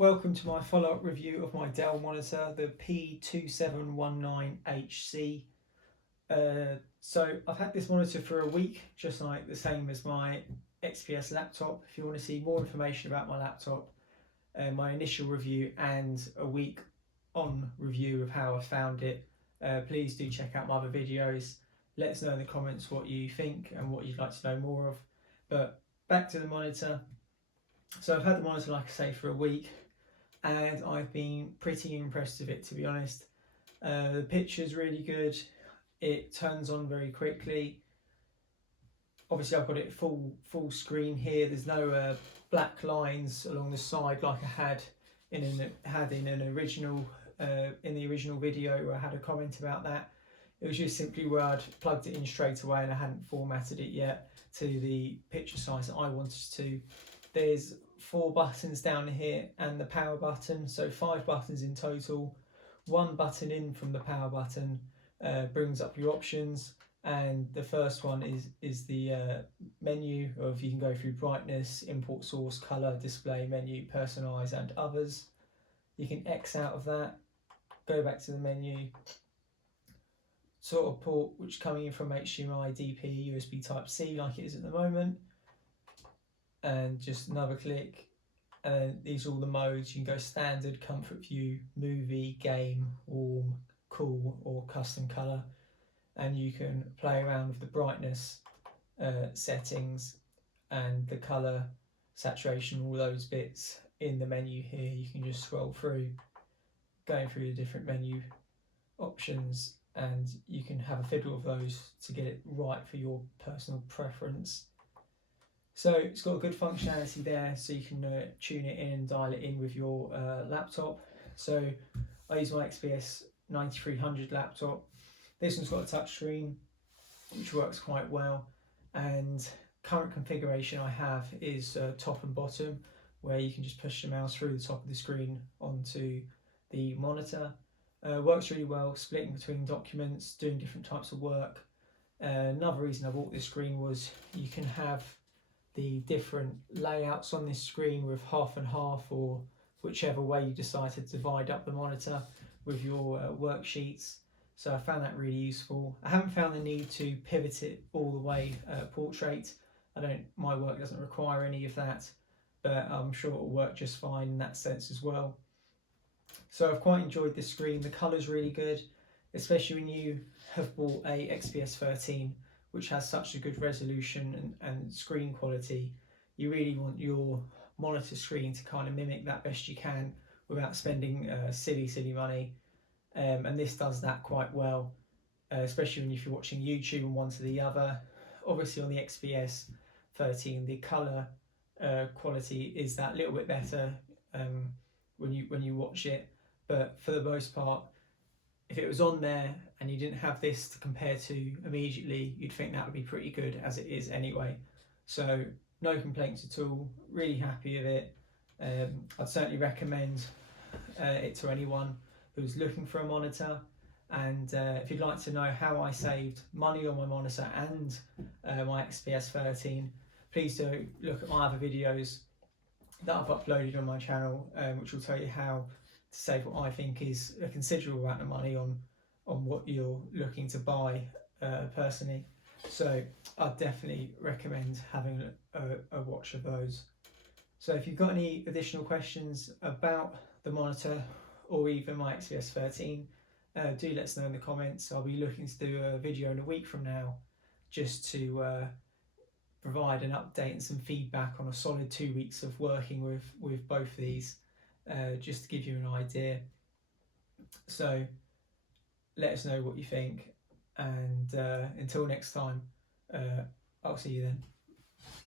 Welcome to my follow-up review of my Dell monitor, the P2719HC. So I've had this monitor for a week, just like the same as my XPS laptop. If you want to see more information about my laptop, my initial review and a week on review of how I found it, please do check out my other videos. Let us know in the comments what you think and what you'd like to know more of. But back to the monitor. So I've had the monitor, like I say, for a week, and I've been pretty impressed with it, to be honest. The picture's really good. It turns on very quickly. Obviously I've got it full screen here. There's no black lines along the side like I had in the original video where I had a comment about that. It was just simply where I'd plugged it in straight away and I hadn't formatted it yet to the picture size that I wanted to. There's 4 buttons down here and the power button, so 5 buttons in total. 1 button in from the power button brings up your options, and the first one is the menu of, you can go through brightness, import source, color, display, menu, personalize and others. You can X out of that, go back to the menu, sort of port which coming in from HDMI, DP, USB Type-C like it is at the moment, and just another click, and then these are all the modes. You can go standard, comfort view, movie, game, warm, cool or custom color, and you can play around with the brightness settings and the color, saturation, all those bits in the menu here. You can just scroll through, going through the different menu options, and you can have a fiddle of those to get it right for your personal preference. So it's got a good functionality there, so you can tune it in and dial it in with your laptop. So I use my XPS 9300 laptop. This one's got a touchscreen which works quite well, and current configuration I have is top and bottom, where you can just push the mouse through the top of the screen onto the monitor. Works really well, splitting between documents, doing different types of work. Another reason I bought this screen was you can have the different layouts on this screen with half and half, or whichever way you decide to divide up the monitor with your worksheets. So I found that really useful. I haven't found the need to pivot it all the way portrait. My work doesn't require any of that, but I'm sure it'll work just fine in that sense as well. So I've quite enjoyed this screen. The colour's really good, especially when you have bought a XPS 13, which has such a good resolution and screen quality. You really want your monitor screen to kind of mimic that best you can without spending silly money. And this does that quite well, especially if you're watching YouTube and one to the other. Obviously on the XPS 13, the colour quality is that little bit better when you watch it, but for the most part, if it was on there and you didn't have this to compare to immediately, you'd think that would be pretty good as it is anyway. So no complaints at all, really happy with it. I'd certainly recommend it to anyone who's looking for a monitor. And if you'd like to know how I saved money on my monitor and my XPS 13, please do look at my other videos that I've uploaded on my channel, which will tell you how to save what I think is a considerable amount of money on what you're looking to buy personally. So I'd definitely recommend having a watch of those. So if you've got any additional questions about the monitor or even my XPS 13, do let us know in the comments. I'll be looking to do a video in a week from now, just to provide an update and some feedback on a solid 2 weeks of working with both of these, just to give you an idea. So let us know what you think, and until next time, I'll see you then.